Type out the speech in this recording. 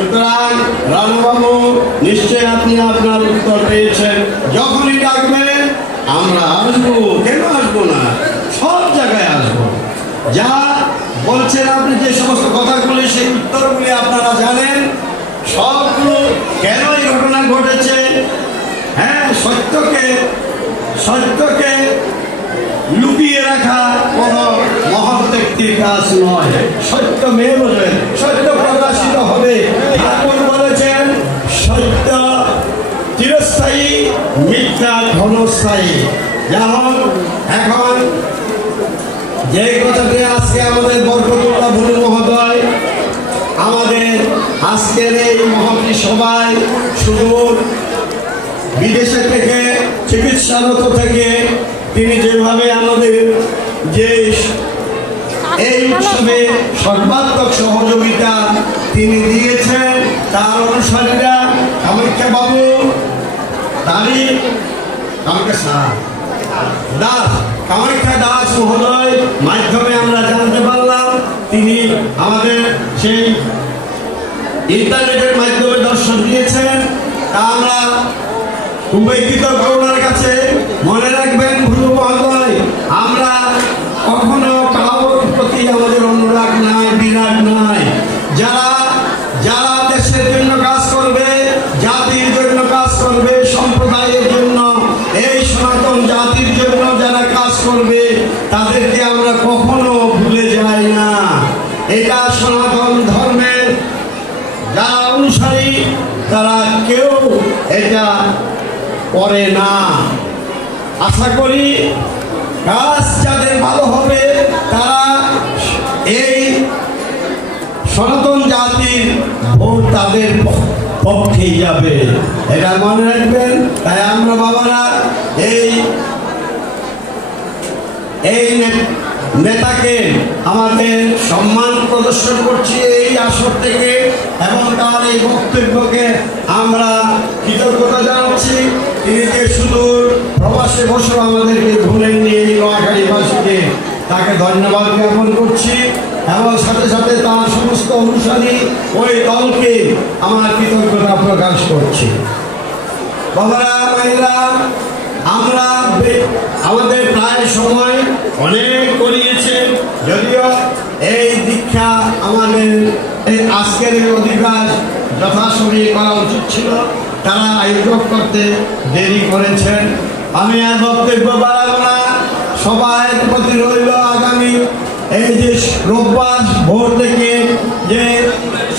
সুতরাং রানুবাবু, নিশ্চয় আপনি আপনার উত্তর পেয়েছেন। যখনই ডাকবেন আমরা আসবো, কেন আসবো না, সব জায়গায় আসবো। যা বলছেন আপনি, যে সমস্ত কথাগুলি, সেই উত্তরগুলি আপনারা জানেন সবগুলো। কেন এই ঘটনা ঘটেছে? হ্যাঁ, সত্যকে লুকিয়ে রাখা কোন মহৎ ব্যক্তির কাজ নয়। সত্য মেয়ে বোঝেন, সত্য প্রকাশিত হবে। ঠাকুর বলেছেন, সত্য চিরস্থায়ী, মিথ্যা ক্ষণস্থায়ী। যেমন এখন যে কথাটি আজকে আমাদের বরকতুল্লাহ ভুলু মহোদয় আমাদের আজকের এই মহতি সভায় সুদূর বিদেশে থেকে, চিকিৎসারত থেকে তিনি যেভাবে আমাদের যে এই উৎসবে সর্বাত্মক সহযোগিতা তিনি দিয়েছেন, তার অনুসারীরা কামাখ্যা বাবু, কামাখ্যা দাস মহোদয় মাধ্যমে আমরা জানতে পারলাম তিনি আমাদের সেই ইন্টারনেটের মাধ্যমে দর্শন দিয়েছেন। তা আমরা খুবই কৃতজ্ঞ ওনার কাছে। মনে রাখবেন ভুলু মহোদয়, আমরা কখনো কারোর প্রতি আমাদের অনুরাগ নাই, বিরাগ নাই। যারা দেশের জন্য কাজ করবে, জাতির জন্য কাজ করবে, সম্প্রদায়ের জন্য, এই সনাতন জাতির জন্য যারা কাজ করবে, তাদেরকে আমরা কখনো ভুলে যাই না। এটা সনাতন ধর্মের যারা অনুসারী, তারা কেউ এটা করে না। আশা করি কাজ যাদের ভালো হবে, তারা এই সনাতন জাতির ভোট তাদের পক্ষেই যাবে, এটা মনে রাখবেন। তাই আমরা বাবারা এই নেতাকে আমাদের সম্মান প্রদর্শন করছি এই আসর থেকে, এবং তার এই বক্তব্যকে আমরা কৃতজ্ঞতা জানাচ্ছি। তিনি যে সুদূর প্রবাসে বসে আমাদেরকে ভুলেননি, এই নোয়াখালীবাসীকে, তাকে ধন্যবাদ জ্ঞাপন করছি, এবং সাথে সাথে তার সমস্ত অনুসারী ওই দলকে আমার কৃতজ্ঞতা প্রকাশ করছি। বাবারা, মায়েরা, আমরা আমাদের প্রায় সময় অনেক করিয়েছে, যদিও এই দীক্ষা আমাদের আজকের এই অধিকার যথাসময়ে করা উচিত ছিল, তারা আয়োজন করতে দেরি করেছেন। আমি আর বক্তব্য বাড়াবো না। সবার প্রতি রইল আগামী এই যে রোববার ভোর থেকে যে